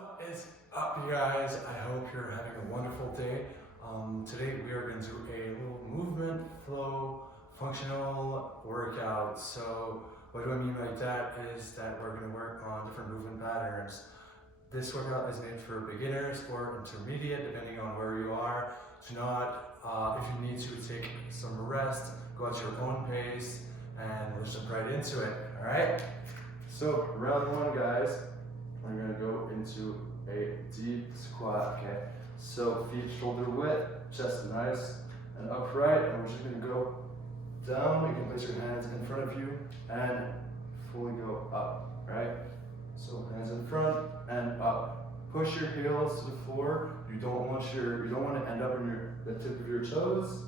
What is up, you guys? I hope you're having a wonderful day. Today we are going to do a little movement flow functional workout. So what do I mean by that is that we're going to work on different movement patterns. This workout is made for beginners or intermediate, depending on where you are. Do not, if you need to take some rest, go at your own pace, and we'll jump right into it. All right? So round one, guys. We're going to go into a deep squat, okay? So feet shoulder width, chest nice and upright, and we're just going to go down. You can place your hands in front of you and fully go up, right? So hands in front and up. Push your heels to the floor. You don't want to end up on the tip of your toes.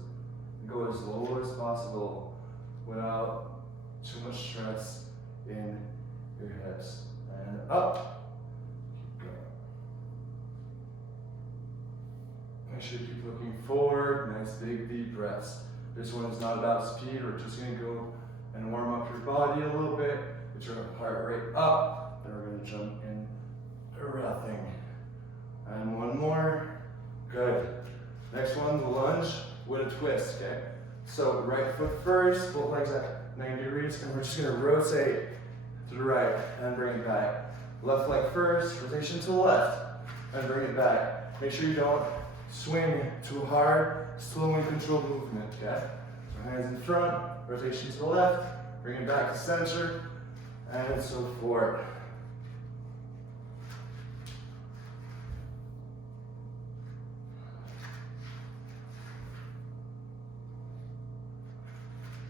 Go as low as possible without too much stress in your hips. And up. Make sure you keep looking forward, nice big deep breaths. This one is not about speed, we're just going to go and warm up your body a little bit, get your heart rate up, then we're going to jump in breathing. And one more, good. Next one, the lunge with a twist, okay? So right foot first, both legs at 90 degrees, and we're just going to rotate to the right and bring it back. Left leg first, rotation to the left, and bring it back. Make sure you don't swing too hard, slow and controlled movement, okay? So hands in front, rotation to the left, bring it back to center, and so forth.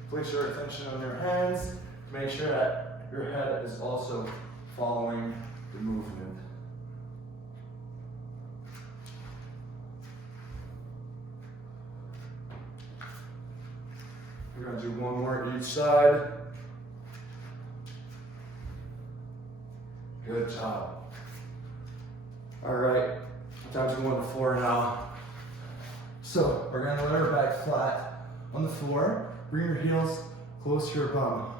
Place your attention on your hands to make sure that your head is also following the movement. We're going to do one more each side. Good job. All right, time to go on the floor now. So we're going to lay our back flat on the floor. Bring your heels close to your bum.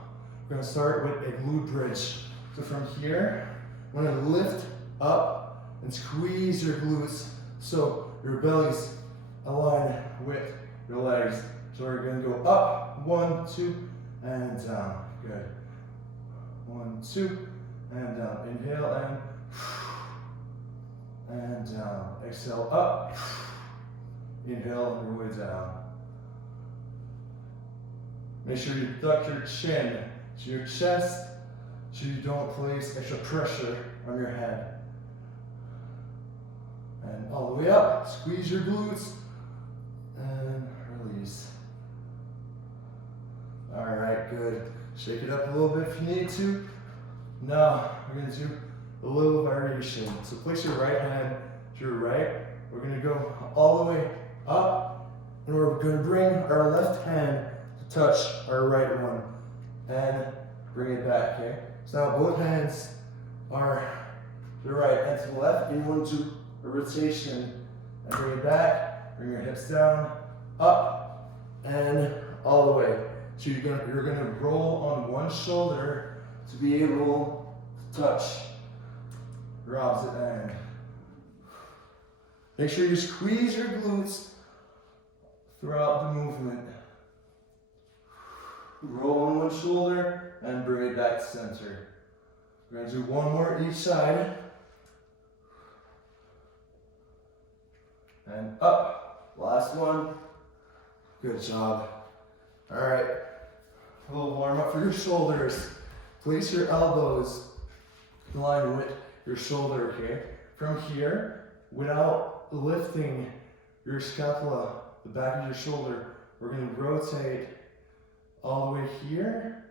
We're going to start with a glute bridge. So from here, we're going to lift up and squeeze your glutes so your belly's aligned with your legs. So we're going to go up, 1, 2, and down. Good. 1, 2, and down. Inhale and down. Exhale up. Inhale and your way down. Make sure you tuck your chin to your chest so you don't place extra pressure on your head. And all the way up. Squeeze your glutes and release. All right, good. Shake it up a little bit if you need to. Now, we're going to do a little variation. So place your right hand to your right. We're going to go all the way up, and we're going to bring our left hand to touch our right one, and bring it back, okay? So now both hands are to the right and to the left. You want to do a rotation, and bring it back, bring your hips down, up, and all the way. So you're gonna roll on one shoulder to be able to touch your opposite end. Make sure you squeeze your glutes throughout the movement. Roll on one shoulder and bring it back to center. We're gonna do one more each side. And up. Last one. Good job. All right. A little warm up for your shoulders. Place your elbows in line with your shoulder, okay? From here, without lifting your scapula, the back of your shoulder, we're going to rotate all the way here,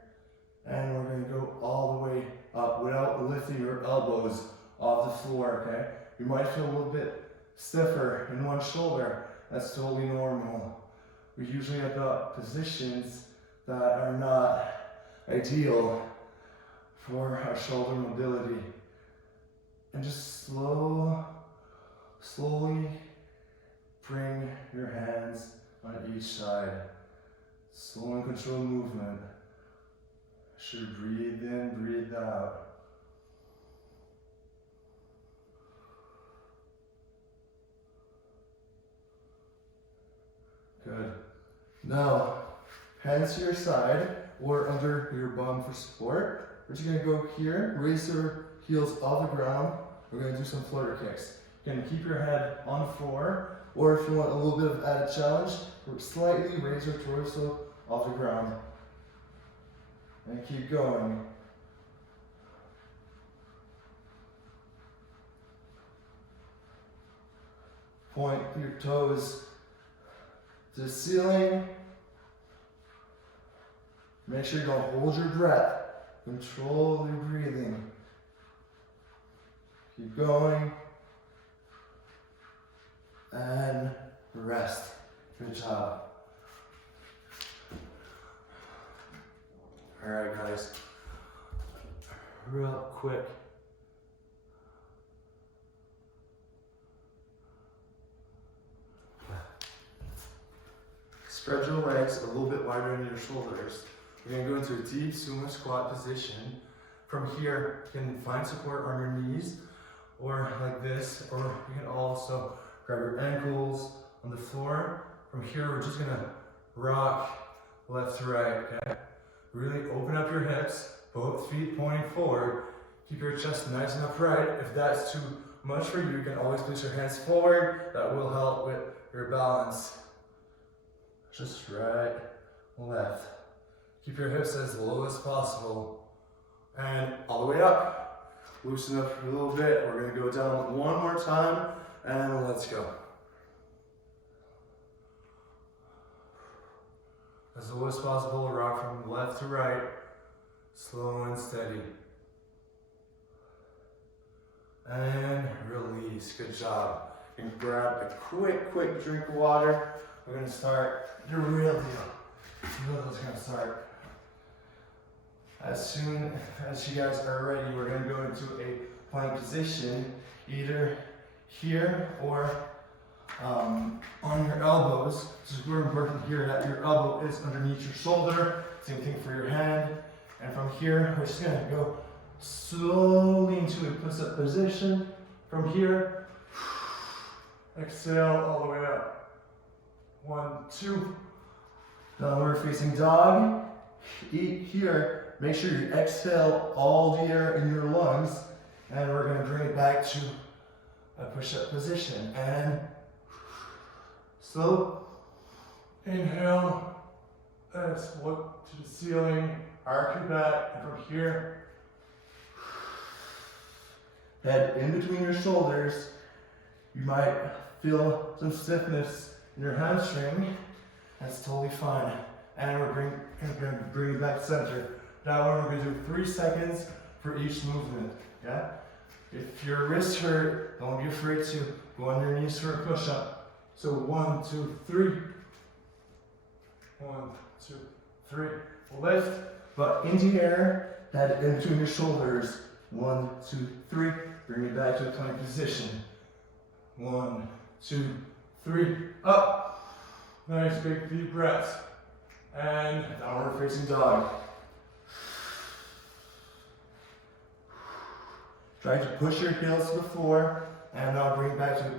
and we're going to go all the way up without lifting your elbows off the floor, okay? You might feel a little bit stiffer in one shoulder. That's totally normal. We usually adopt positions that are not ideal for our shoulder mobility. And just slowly bring your hands on each side. Slow and controlled movement. Should breathe in, breathe out. Good. Now, hands to your side or under your bum for support. We're just gonna go here, raise your heels off the ground. We're gonna do some flutter kicks. You can keep your head on the floor, or if you want a little bit of added challenge, slightly raise your torso off the ground. And keep going. Point your toes to the ceiling. Make sure you don't hold your breath. Control your breathing. Keep going. And rest. Good job. All right, guys. Real quick. Spread your legs a little bit wider than your shoulders. We're gonna go into a deep sumo squat position. From here, you can find support on your knees, or like this, or you can also grab your ankles on the floor. From here, we're just gonna rock left to right, okay? Really open up your hips, both feet pointing forward. Keep your chest nice and upright. If that's too much for you, you can always place your hands forward. That will help with your balance. Just right, left. Keep your hips as low as possible. And all the way up. Loosen up a little bit. We're gonna go down one more time, and let's go. As low as possible, rock from left to right, slow and steady. And release, good job. You can grab a quick drink of water. We're gonna start the real deal. The real deal's gonna start. As soon as you guys are ready, we're gonna go into a plank position, either here or on your elbows. So it's very important here that your elbow is underneath your shoulder. Same thing for your hand. And from here, we're just gonna go slowly into a push-up position. From here, exhale all the way up. 1, 2. Downward facing dog. Eat here. Make sure you exhale all the air in your lungs. And we're gonna bring it back to a push-up position. And slow. Inhale. Let's look to the ceiling. Arc your back. And from here, head in between your shoulders. You might feel some stiffness in your hamstring. That's totally fine. And we're going to bring it back to center. That one we're going to do 3 seconds for each movement. Yeah? If your wrists hurt, don't be afraid to go on your knees for a push-up. So 1, 2, 3. 1, 2, 3. Lift, but in the air, head in between your shoulders. 1, 2, 3. Bring it back to a plank position. 1, 2, 3. Up. Nice big deep breaths. And downward facing dog. Try to push your heels to the floor. And now bring it back to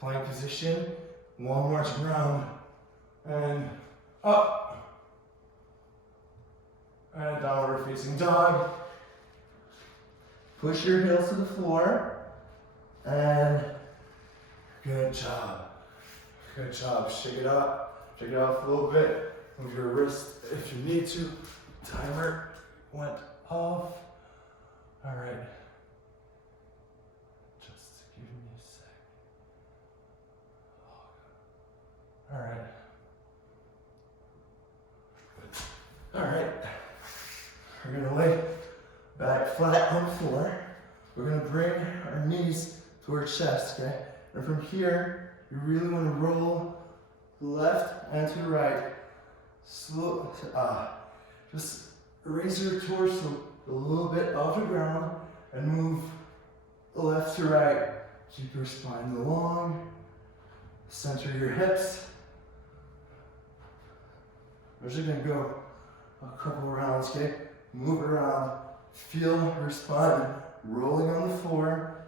plank position. One more round. And up. And downward facing dog. Push your heels to the floor. And good job. Good job. Shake it up. Shake it off a little bit. Move your wrist if you need to. Timer went off. All right. Just give me a sec. All right. All right. We're gonna lay back flat on the floor. We're gonna bring our knees to our chest, okay? And from here, you really wanna roll left and to the right. Slow, just raise your torso a little bit off the ground and move left to right. Keep your spine long. Center your hips. We're just gonna go a couple rounds, okay? Move around. Feel your spine rolling on the floor.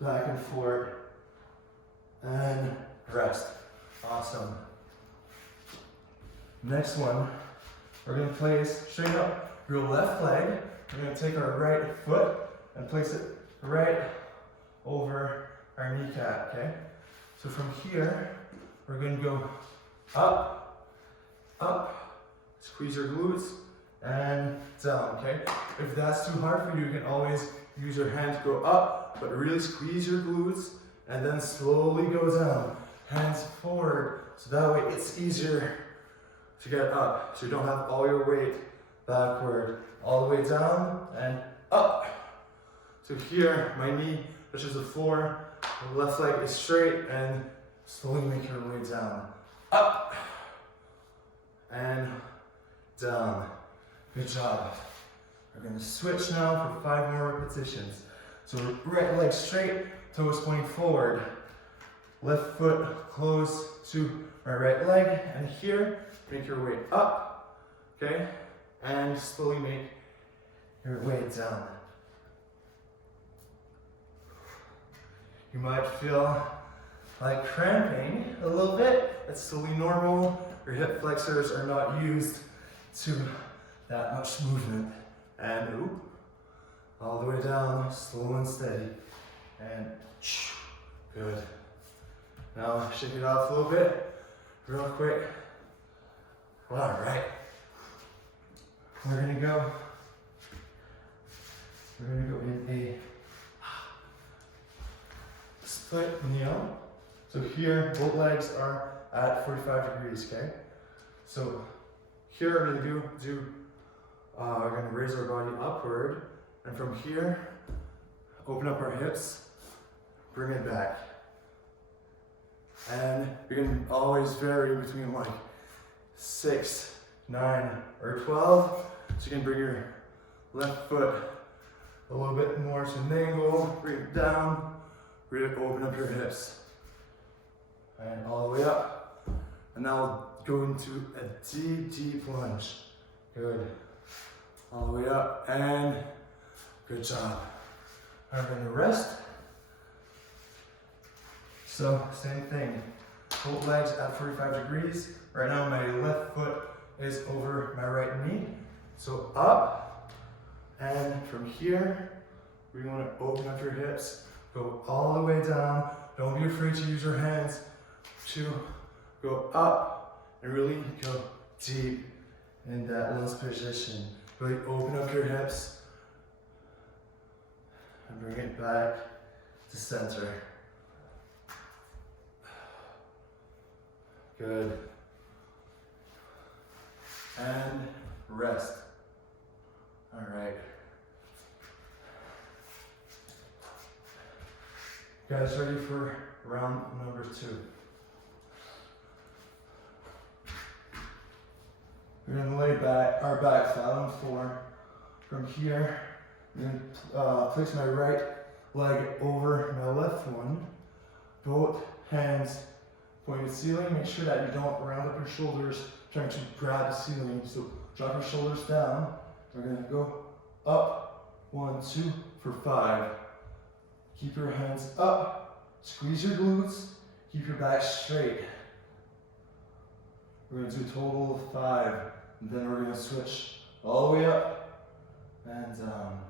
Back and forth. And rest. Awesome. Next one, we're gonna place straight up your left leg. We're gonna take our right foot and place it right over our kneecap, okay? So from here, we're gonna go up, up, squeeze your glutes, and down, okay? If that's too hard for you, you can always use your hand to go up, but really squeeze your glutes, and then slowly go down. Hands forward, so that way it's easier to get up, so you don't have all your weight backward. All the way down and up. So here, my knee touches the floor, the left leg is straight, and slowly make your way down. Up and down. Good job. We're gonna switch now for 5 more repetitions. So right leg straight, toes pointing forward. Left foot close to my right leg, and here, make your way up, okay? And slowly make your way down. You might feel like cramping a little bit. That's totally normal. Your hip flexors are not used to that much movement. And oop, all the way down, slow and steady. And good. Now shake it off a little bit, real quick. All right. We're gonna go in a split kneel. So here, both legs are at 45 degrees, okay? So here we're gonna we're gonna raise our body upward, and from here, open up our hips, bring it back. And you can always vary between like 6, 9, or 12. So you can bring your left foot a little bit more to an angle, bring it down, really open up your hips. And all the way up. And now go into a deep, deep lunge. Good. All the way up, and good job. I'm gonna rest. So, same thing. Both legs at 45 degrees. Right now, my left foot is over my right knee. So up, and from here, we want to open up your hips, go all the way down. Don't be afraid to use your hands to go up and really go deep in that lunge position. Really open up your hips and bring it back to center. Good. And rest. All right. You guys ready for round number 2? We're gonna lay our back flat on the floor. From here, I'm gonna place my right leg over my left one. Both hands pointing to the ceiling. Make sure that you don't round up your shoulders trying to grab the ceiling. So drop your shoulders down. We're gonna go up, 1, 2 for 5. Keep your hands up, squeeze your glutes, keep your back straight. We're gonna do a total of 5, and then we're gonna switch all the way up and down.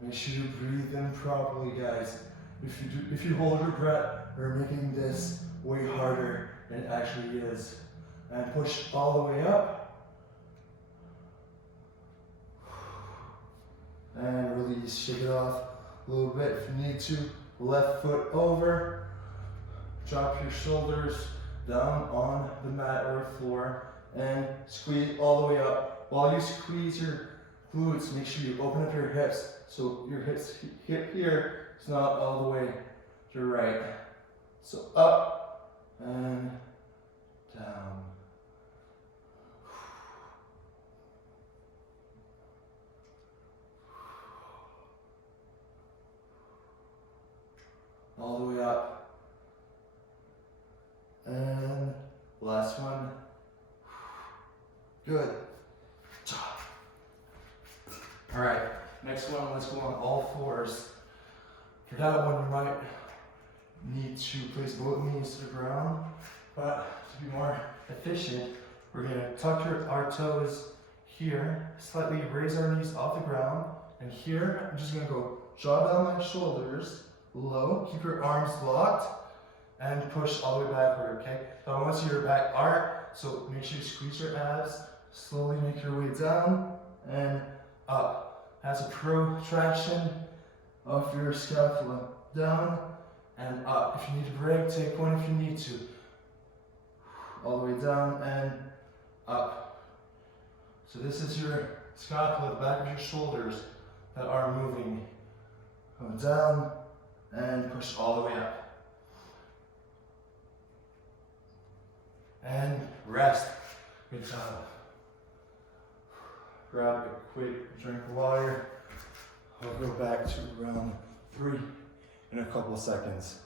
Make sure you breathe in properly, guys. If you hold your breath, we're making this way harder than it actually is. And push all the way up. And release, shake it off a little bit if you need to. Left foot over. Drop your shoulders down on the mat or floor and squeeze all the way up. While you squeeze your glutes, make sure you open up your hips so your hips hit here. It's not all the way to the right. So up and down. All the way up. And last one. Good. All right, next one, let's go on all fours. For that one, you might need to place both knees to the ground, but to be more efficient, We're gonna tuck our toes here, slightly raise our knees off the ground, and here, I'm just gonna go draw down my shoulders, low, keep your arms locked, and push all the way backward, okay? So I want to see your back arc, so make sure you squeeze your abs, slowly make your way down and up. As a protraction of your scapula, down and up. If you need a break, take one if you need to. All the way down and up. So this is your scapula, the back of your shoulders that are moving. Go down and push all the way up. And rest. Good job. Grab a quick drink of water. I'll go back to round 3 in a couple of seconds.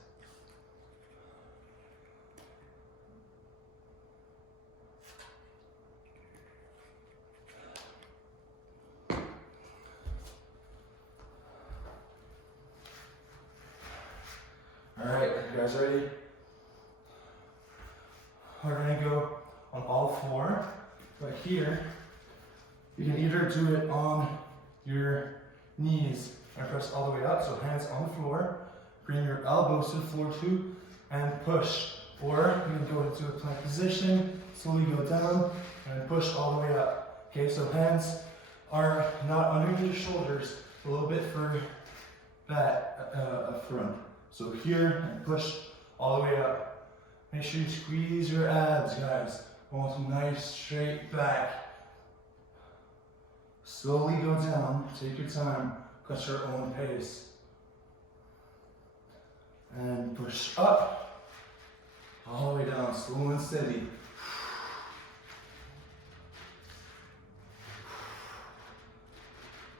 All right, you guys ready? We're gonna go on all 4. Right here, you can either do it on your knees and press all the way up, so hands on the floor. Bring your elbows to the floor too, and push. Or you can go into a plank position, slowly go down, and push all the way up. Okay, so hands are not underneath your shoulders, a little bit further back, front. So here, and push all the way up. Make sure you squeeze your abs, guys. Want a nice straight back. Slowly go down, take your time, at your own pace. And push up, all the way down, slow and steady.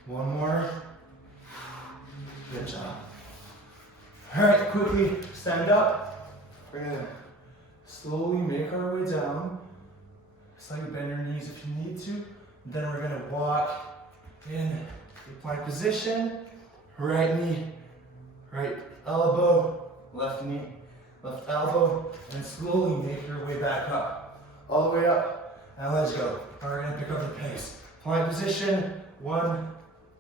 One more. Good job. All right, quickly stand up. We're gonna slowly make our way down. Slightly bend your knees if you need to. Then we're gonna walk in the plank position. Right knee, right elbow, left knee, left elbow, and slowly make your way back up. All the way up, and let's go. All right, we're gonna pick up the pace. Plank position, 1,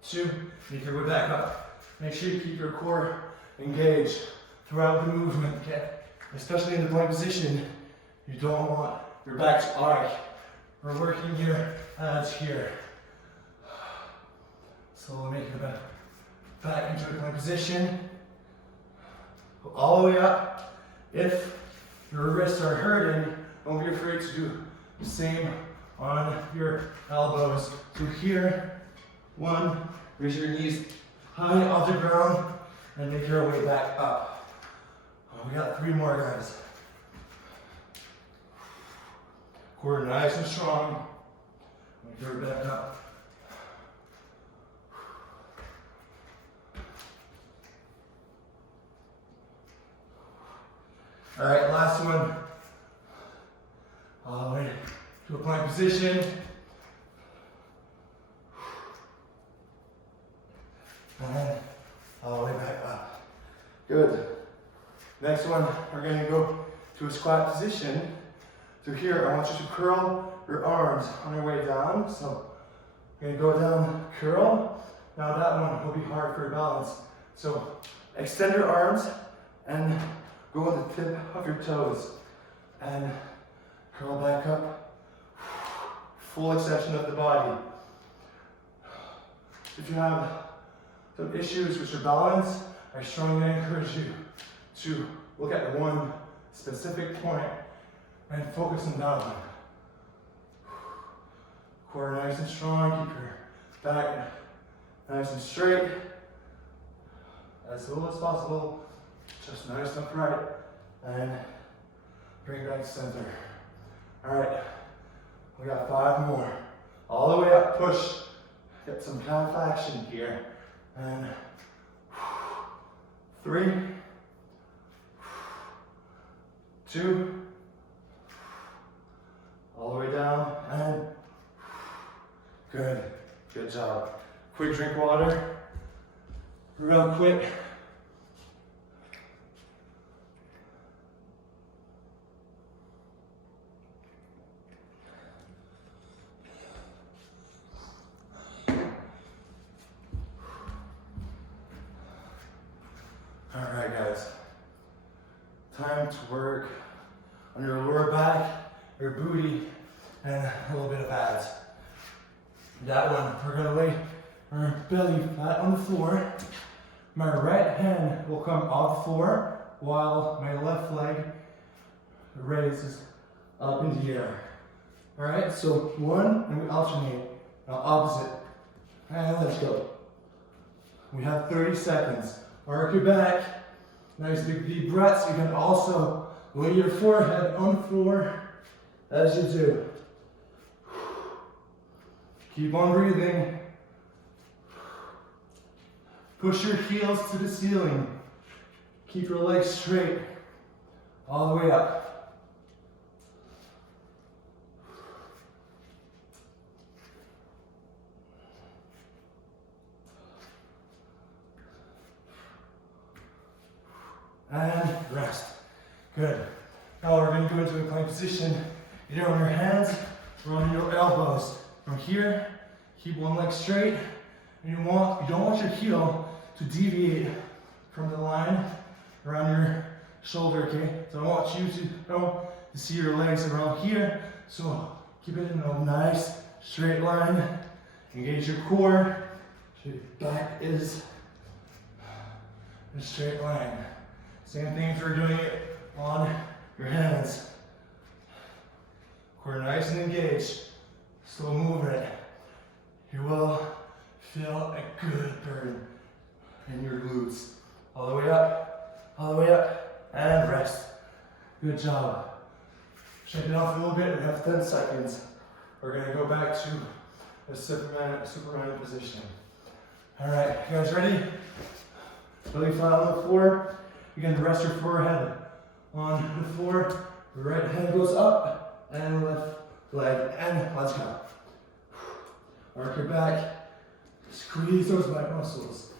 2, make your way back up. Make sure you keep your core engaged throughout the movement, okay? Especially in the plank position, you don't want your back to arc. We're working your abs here. Slowly make your back into a plank position. Go all the way up. If your wrists are hurting, don't be afraid to do the same on your elbows. So here, 1, raise your knees high off the ground and make your way back up. We got 3 more, guys. Core nice and strong. Make your way back up. All right, last one. All the way to a plank position. And then all the way back up. Good. Next one, we're going to go to a squat position. So here, I want you to curl your arms on your way down. So you're going to go down, curl. Now that one will be hard for your balance. So extend your arms and go on the tip of your toes. And curl back up. Full extension of the body. If you have some issues with your balance, I strongly encourage you to look at one specific point and focus on that one. Core nice and strong, keep your back nice and straight. As little as possible, just nice and upright, and bring it back to center. All right, we got 5 more. All the way up, push. Get some calf action here. And 3, 2, all the way down, and good. Good job. Quick drink of water. Real quick. All right, guys. Time to work on your lower back, your booty, and a little bit of abs. That one, we're gonna lay our belly flat on the floor. My right hand will come off the floor while my left leg raises up into the air. All right, so one, and we alternate. Now opposite, and let's go. We have 30 seconds. Arc your back. Nice big deep breaths. You can also lay your forehead on the floor as you do. Keep on breathing. Push your heels to the ceiling. Keep your legs straight all the way up. And rest. Good. Now we're going to go into a plank position, either on your hands or on your elbows. From here, keep one leg straight. And you don't want your heel to deviate from the line around your shoulder, okay? So I want you to see your legs around here. So keep it in a nice straight line. Engage your core. So your back is a straight line. Same thing if you're doing it on your hands. Core nice and engaged. Slow movement. You will feel a good burn in your glutes. All the way up, and rest. Good job. Shake it off a little bit. We have 10 seconds. We're gonna go back to a Superman position. All right, you guys ready? Belly flat on the floor. You can rest your forehead on the floor. The right hand goes up, and left leg, and let's go. Arc your back. Squeeze those back muscles.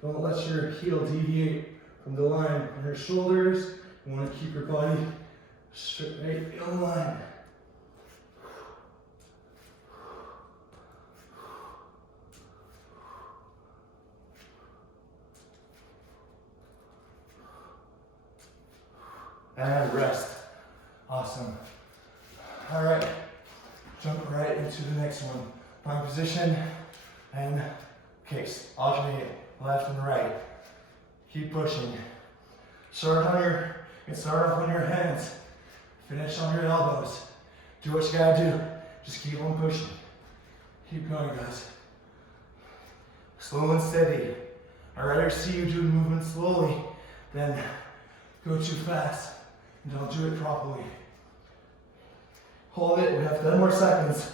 Don't let your heel deviate from the line on your shoulders. You want to keep your body straight in line. And rest. Awesome. All right. Jump right into the next one. Plank position and kicks. Alternate left and right. Keep pushing. Start off on your hands. Finish on your elbows. Do what you gotta do. Just keep on pushing. Keep going, guys. Slow and steady. I'd rather see you do the movement slowly than go too fast and don't do it properly. Hold it, we have 10 more seconds.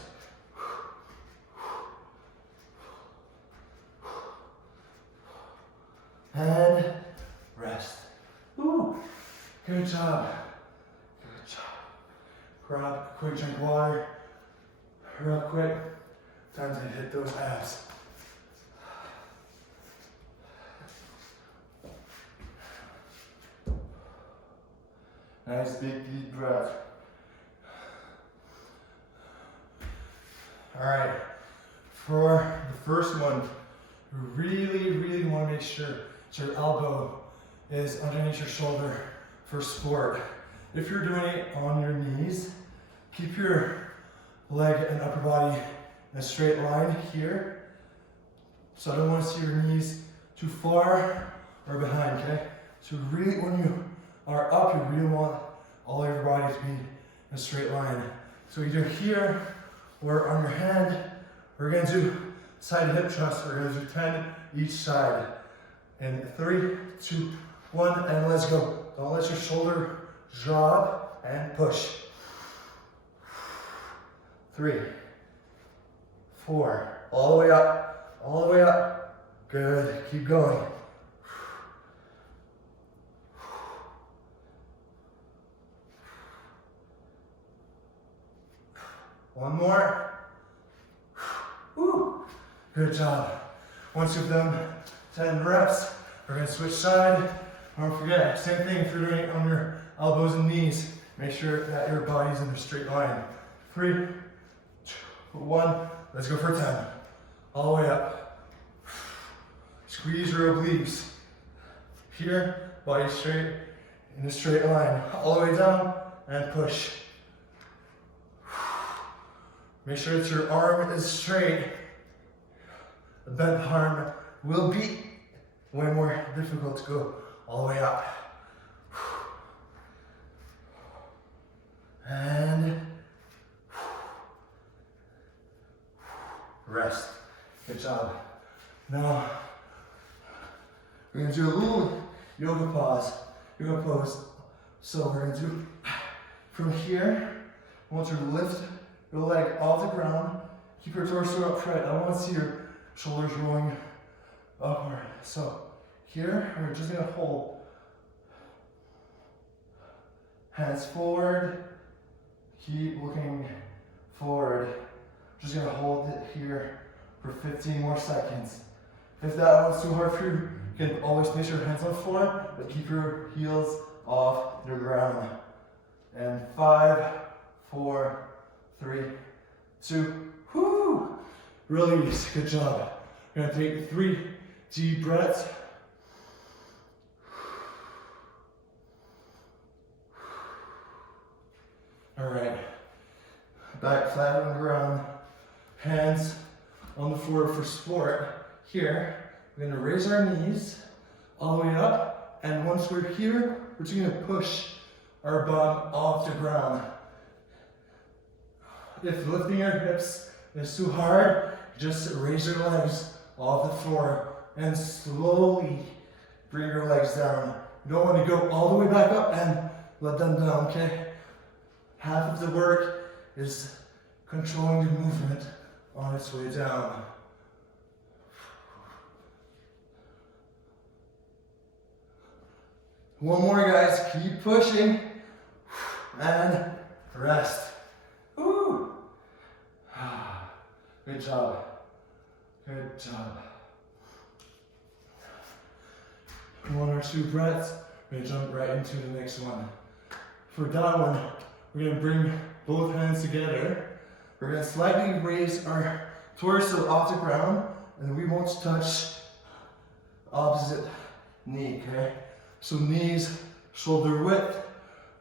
And rest. Woo. Good job. Good job. Grab a quick drink of water. Real quick. Time to hit those abs. Nice big deep breath. All right, for the first one, you really want to make sure that your elbow is underneath your shoulder for support. If you're doing it on your knees, keep your leg and upper body in a straight line here. So I don't want to see your knees too far or behind, okay? So really, when you are up, you really want all your body to be in a straight line. So either here or on your hand, we're gonna do side hip thrusts. We're gonna do 10 each side. In 3, 2, 1, and let's go. Don't let your shoulder drop and push. 3, 4, all the way up, all the way up. Good, keep going. One more. Woo. Good job. Once you've done 10 reps, we're gonna switch side. Don't forget, same thing if you're doing it on your elbows and knees. Make sure that your body's in a straight line. 3, 2, 1, let's go for 10. All the way up. Squeeze your obliques. Here, body straight, in a straight line. All the way down, and push. Make sure that your arm is straight. The bent arm will be way more difficult to go all the way up. And rest. Good job. Now, we're gonna do a little yoga pose. So we're gonna do from here. I want you to lift your leg off the ground. Keep your torso upright. I want to see your shoulders rolling upward. So here, we're just gonna hold. Hands forward. Keep looking forward. Just gonna hold it here for 15 more seconds. If that one's too hard for you, you can always place your hands on the floor, but keep your heels off the ground. And 5, 4, 3, 2, whoo! Release, good job. You're gonna take 3 deep breaths. All right, back flat on the ground, hands on the floor for support. Here, we're gonna raise our knees all the way up, and once we're here, we're just gonna push our bum off the ground. If lifting your hips is too hard, just raise your legs off the floor and slowly bring your legs down. You don't want to go all the way back up and let them down, okay? Half of the work is controlling the movement on its way down. One more, guys. Keep pushing. And rest. Woo. Good job. Good job. 1 or 2 breaths. We're gonna jump right into the next one. For that one, we're gonna bring both hands together. We're gonna slightly raise our torso off the ground, and we won't touch opposite knee, okay? So knees, shoulder width.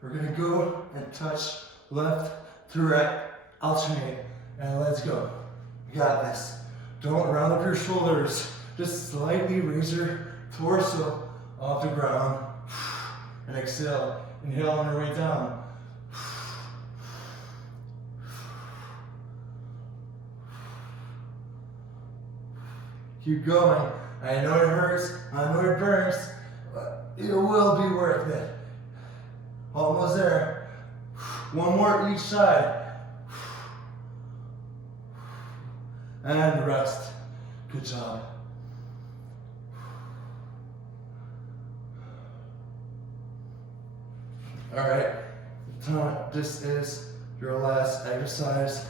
We're gonna go and touch left to right, alternate, and let's go. You got this. Don't round up your shoulders. Just slightly raise your torso off the ground. And exhale. Inhale on your way down. Keep going. I know it hurts, I know it burns, but it will be worth it. Almost there. One more each side. And rest. Good job. All right, this is your last exercise.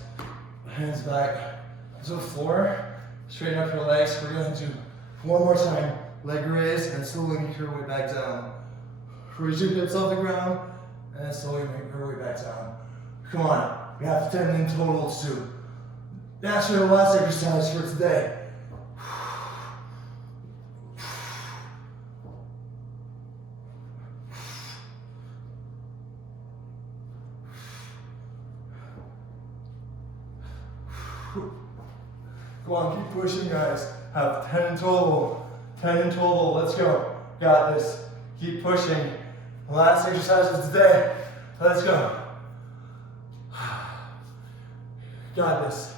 Hands back to the floor. Straighten up your legs. We're going to do one more time. Leg raise and slowly make your way back down. Raise your hips off the ground and slowly make your way back down. Come on, we have 10 in total to do. That's your last exercise for today. Come on, keep pushing, guys. Have 10 in total. 10 in total. Let's go. Got this. Keep pushing. Last exercise of today. Let's go. Got this.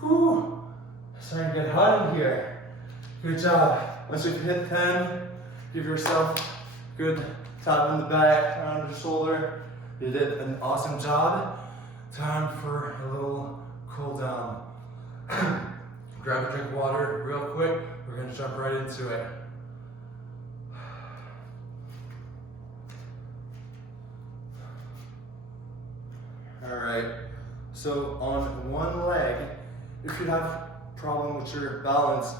Whew. Starting to get hot in here. Good job. Once you've hit 10, give yourself a good tap on the back, around the shoulder. You did an awesome job. Time for a little cool down. Grab a drink of water real quick. We're gonna jump right into it. All right, so on one leg, if you have a problem with your balance,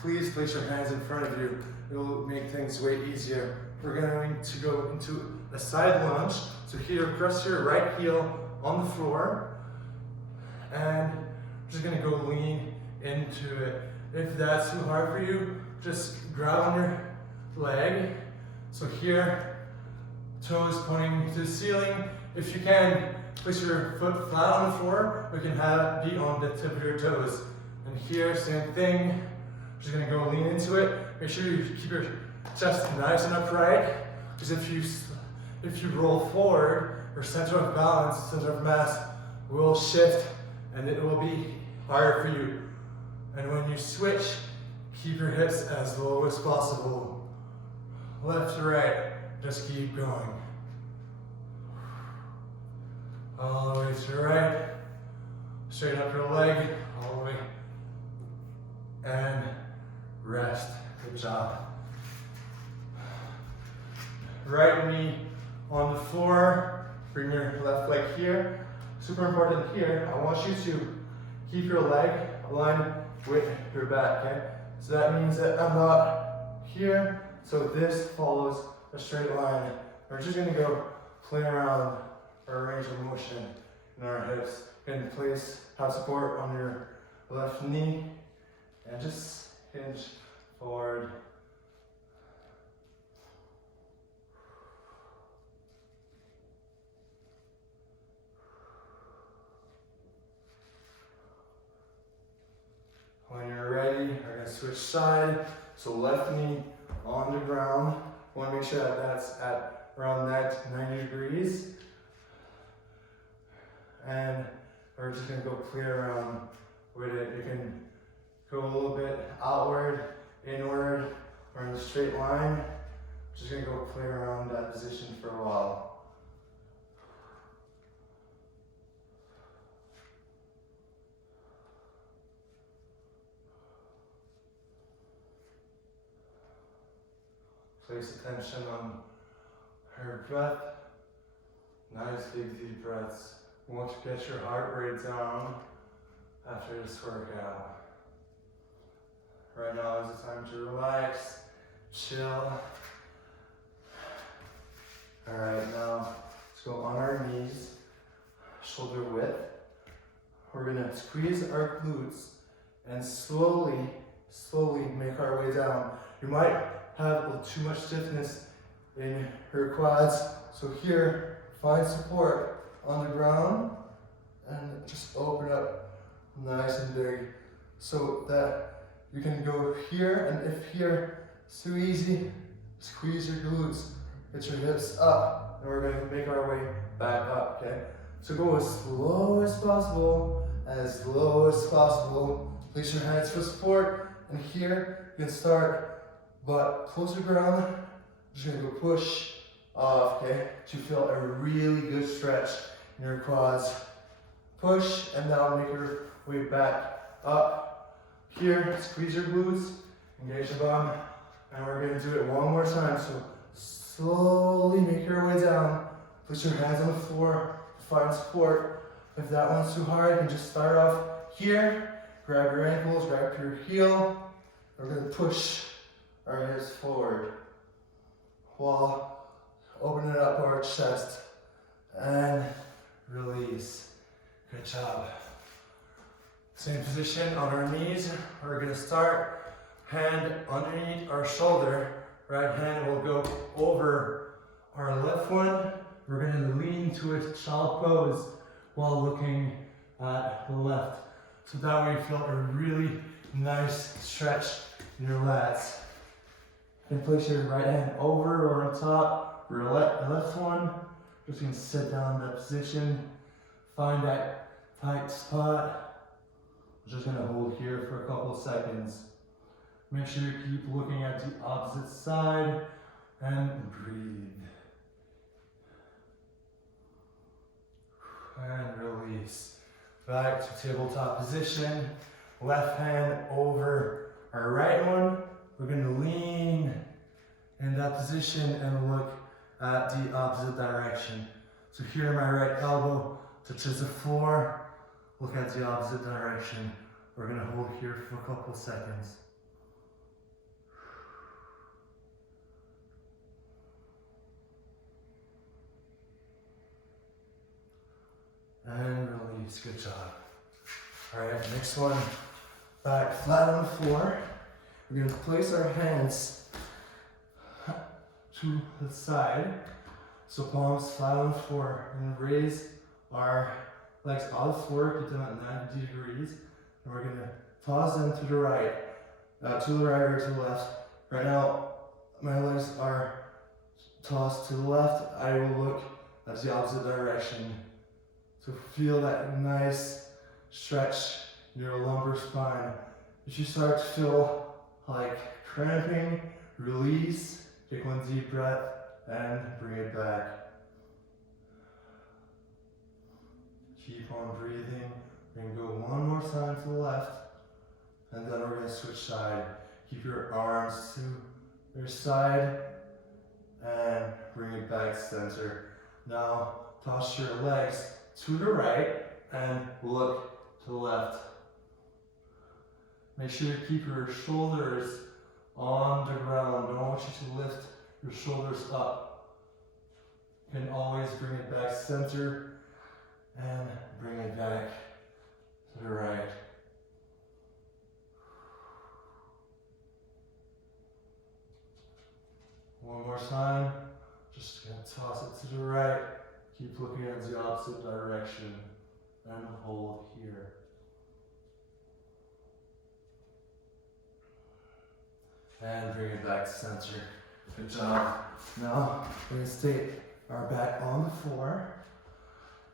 please place your hands in front of you. It will make things way easier. we're going to go into a side lunge. So here, press your right heel on the floor, and we're just gonna go lean into it. If that's too hard for you, just grab on your leg. So here, toes pointing to the ceiling. If you can, place your foot flat on the floor, or you can have it be on the tip of your toes. And here, same thing. Just gonna go lean into it. Make sure you keep your chest nice and upright, because if you roll forward, your center of balance, center of mass will shift, and it will be harder for you. And when you switch, keep your hips as low as possible. Left to right, just keep going. All the way to the right, straighten up your leg, all the way, and rest. Good job. Right knee on the floor, bring your left leg here. Super important here, I want you to keep your leg aligned with your back, okay? So that means that I'm not here, so this follows a straight line. We're just gonna go play around our range of motion in our hips. In place, have support on your left knee, and just hinge forward. When you're ready, we're gonna switch side. So left knee on the ground. Want to make sure that that's at around that 90 degrees. And we're just gonna go play around with it. You can go a little bit outward, inward, or in a straight line. Just gonna go play around that position for a while. Place attention on her breath. Nice big deep breaths. We want to get your heart rate down after this workout. Right now is the time to relax, chill. Alright, now let's go on our knees, shoulder width. We're gonna squeeze our glutes and slowly make our way down. You might have a little too much stiffness in her quads. So here, find support on the ground and just open up nice and big so that you can go here, and if here, it's too easy, squeeze your glutes, get your hips up, and we're gonna make our way back up, okay? So go as slow as possible, as low as possible. Place your hands for support, and here you can start butt close to ground. Just gonna go push off, okay? To feel a really good stretch in your quads. Push, and now make your way back up. Here, squeeze your glutes, engage the bum, and we're gonna do it one more time. So slowly make your way down. Put your hands on the floor to find support. If that one's too hard, you can just start off here. Grab your ankles, grab your heel. We're gonna push our hips forward while opening up our chest and release. Good job. Same position on our knees. We're gonna start hand underneath our shoulder. Right hand will go over our left one. We're gonna lean to a child pose while looking at the left. So that way you feel a really nice stretch in your lats. You can place your right hand over or on top, or your left one. Just gonna sit down in that position. Find that tight spot. I'm just gonna hold here for a couple of seconds. Make sure you keep looking at the opposite side and breathe. And release. Back to tabletop position. Left hand over our right one. We're gonna lean in that position and look at the opposite direction. So here my right elbow touches the floor. Look at the opposite direction. We're gonna hold here for a couple seconds. Please, good job. All right, next one. Back flat on the floor. We're gonna place our hands to the side. So palms flat on the floor. And raise our legs out of the floor, get them at 90 degrees. And we're gonna toss them to the right. To the right or to the left. Right now, my legs are tossed to the left. I will look at the opposite direction. So feel that nice stretch in your lumbar spine. If you start to feel like cramping, release, take one deep breath and bring it back. Keep on breathing. We're going to go one more time to the left, and then we're going to switch side. Keep your arms to your side and bring it back center. Now toss your legs to the right and look to the left. Make sure you keep your shoulders on the ground. Don't want you to lift your shoulders up. You can always bring it back center and bring it back to the right. One more time. Just gonna toss it to the right. Keep looking in the opposite direction and hold here. And bring it back to center. Good job. Now we're gonna stay our back on the floor.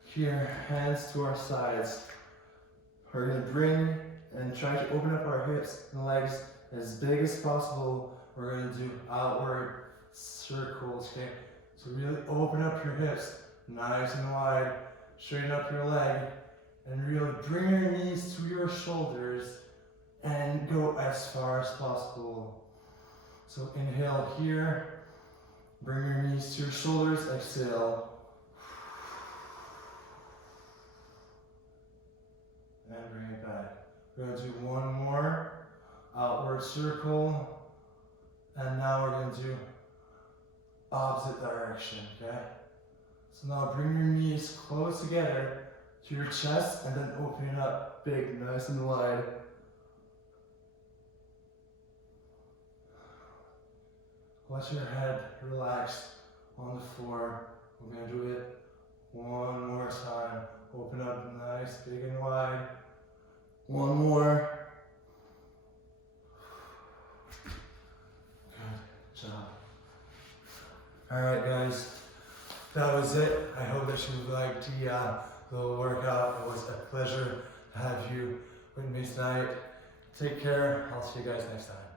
Here, hands to our sides. We're gonna bring and try to open up our hips and legs as big as possible. We're gonna do outward circles, okay? So really open up your hips, nice and wide. Straighten up your leg, and really bring your knees to your shoulders and go as far as possible. So inhale here, bring your knees to your shoulders, exhale. And bring it back. We're going to do one more outward circle. And now we're going to do opposite direction, okay? So now bring your knees close together to your chest and then open it up big, nice and wide. Let your head relax on the floor. We're going to do it one more time. Open up nice, big and wide. One more. Good job. Alright guys, that was it. I hope that you liked the little workout. It was a pleasure to have you with me tonight. Take care. I'll see you guys next time.